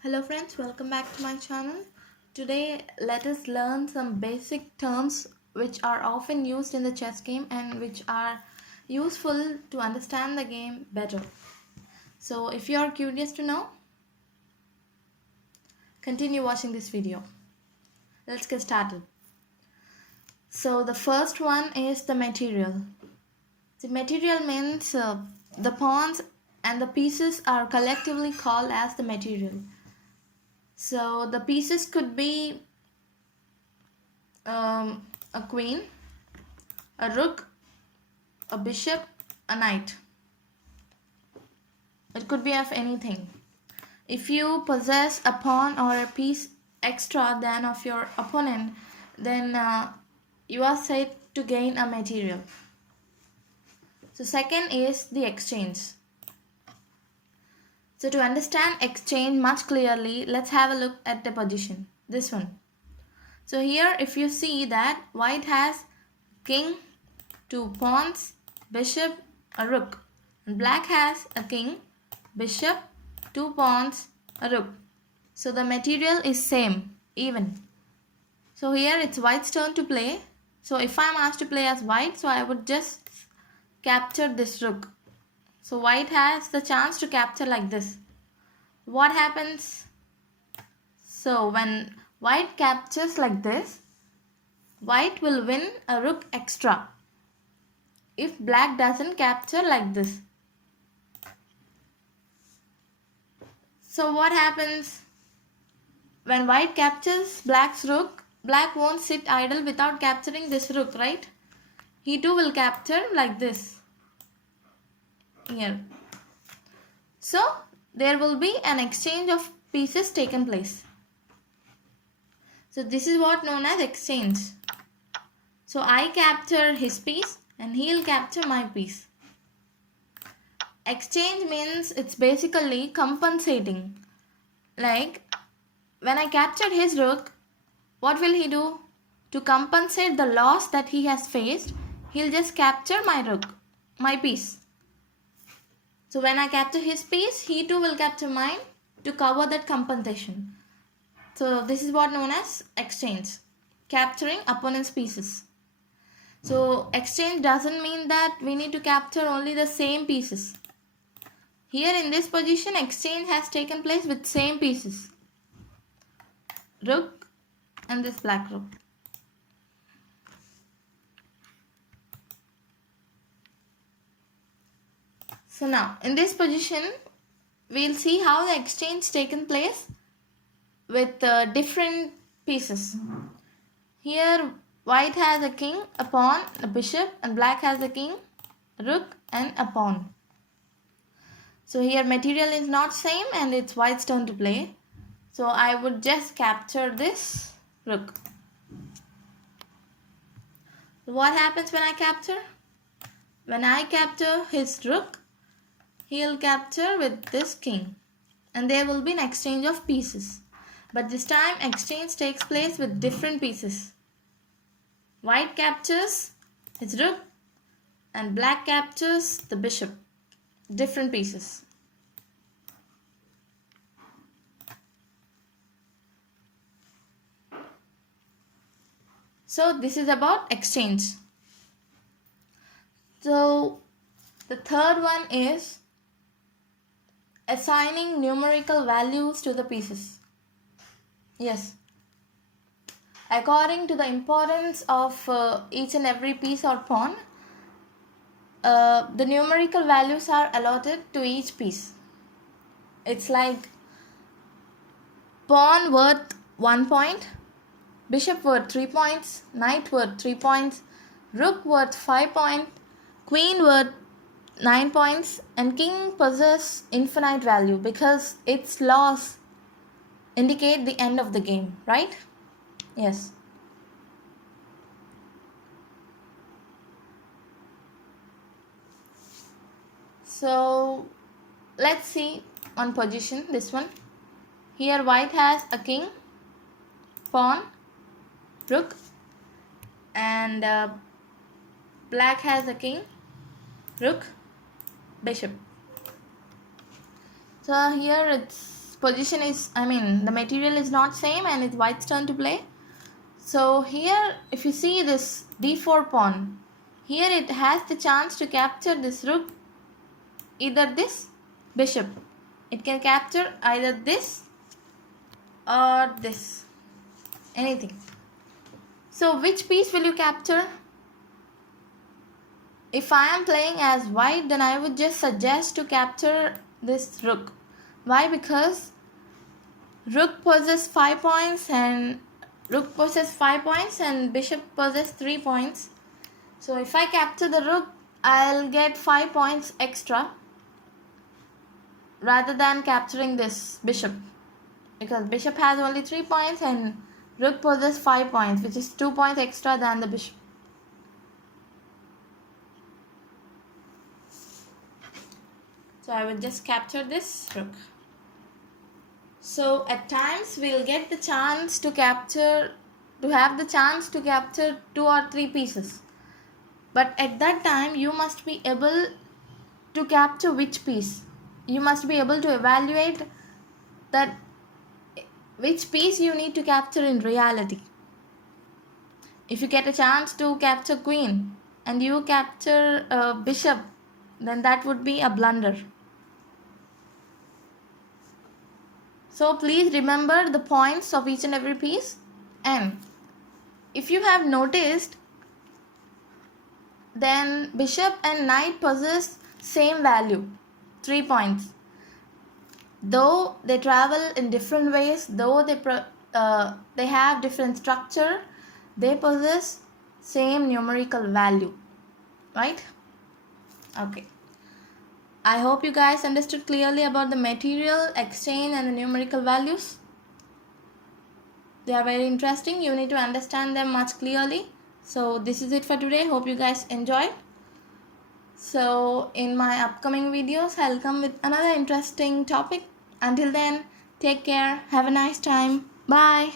Hello friends, welcome back to my channel. Today let us learn some basic terms which are often used in the chess game and which are useful to understand the game better. So if you are curious to know, continue watching this video. Let's get started. So the first one is the material. The material means the pawns and the pieces are collectively called as the material. So the pieces could be a queen, a rook, a bishop, a knight. It could be of anything. If you possess a pawn or a piece extra than of your opponent, then you are said to gain a material. So second is the exchange. So to understand exchange much clearly, let's have a look at the position. This one. So here if you see that white has king, two pawns, bishop, a rook, and black has a king, bishop, two pawns, a rook. So the material is same, even. So here it's white's turn to play. So if I'm asked to play as white, so I would just capture this rook. So white has the chance to capture like this. What happens? So when white captures like this, white will win a rook extra if black doesn't capture like this. So what happens? When white captures black's rook, black won't sit idle without capturing this rook, right? He too will capture like this. Here. So there will be an exchange of pieces taken place. So this is what known as exchange. So I capture his piece and he'll capture my piece. Exchange means it's basically compensating. Like when I captured his rook, what will he do? To compensate the loss that he has faced, he'll just capture my rook, my piece. So when I capture his piece, he too will capture mine to cover that compensation. So this is what known as exchange, capturing opponent's pieces. So exchange doesn't mean that we need to capture only the same pieces. Here in this position, exchange has taken place with same pieces. Rook and this black rook. So now in this position, we'll see how the exchange taken place with different pieces. Here white has a king, a pawn, a bishop, and black has a king, a rook, and a pawn. So here material is not same and it's white's turn to play. So I would just capture this rook. What happens when I capture? When I capture his rook, he'll capture with this king. And there will be an exchange of pieces. But this time exchange takes place with different pieces. White captures his rook and black captures the bishop. Different pieces. So this is about exchange. So the third one is assigning numerical values to the pieces. Yes. According to the importance of each and every piece or pawn, the numerical values are allotted to each piece. It's like pawn worth 1 point, bishop worth 3 points, knight worth 3 points, rook worth 5 points, queen worth 9 points, and king possess infinite value because its loss indicate the end of the game, right? Yes. So let's see on position this one. Here white has a king, pawn, rook, and black has a king, rook, bishop. So here it's position is, the material is not same and it's white's turn to play. So here if you see this d4 pawn, here it has the chance to capture this rook, either this bishop. It can capture either this or this, anything. So which piece will you capture? If I am playing as white, then I would just suggest to capture this rook. Why? Because rook possesses 5 points and bishop possesses 3 points. So if I capture the rook, I'll get 5 points extra rather than capturing this bishop, because bishop has only 3 points and rook possesses 5 points, which is 2 points extra than the bishop. So I will just capture this rook. So at times we'll get the chance to have the chance to capture 2 or 3 pieces. But at that time you must be able to capture which piece. You must be able to evaluate that which piece you need to capture in reality. If you get a chance to capture queen and you capture a bishop, then that would be a blunder. So please remember the points of each and every piece. And if you have noticed, then bishop and knight possess same value, 3 points. Though they travel in different ways, though they have different structure, they possess same numerical value, right? Okay. I hope you guys understood clearly about the material, exchange and the numerical values. They are very interesting. You need to understand them much clearly. So this is it for today. Hope you guys enjoyed. So in my upcoming videos, I'll come with another interesting topic. Until then, take care. Have a nice time. Bye.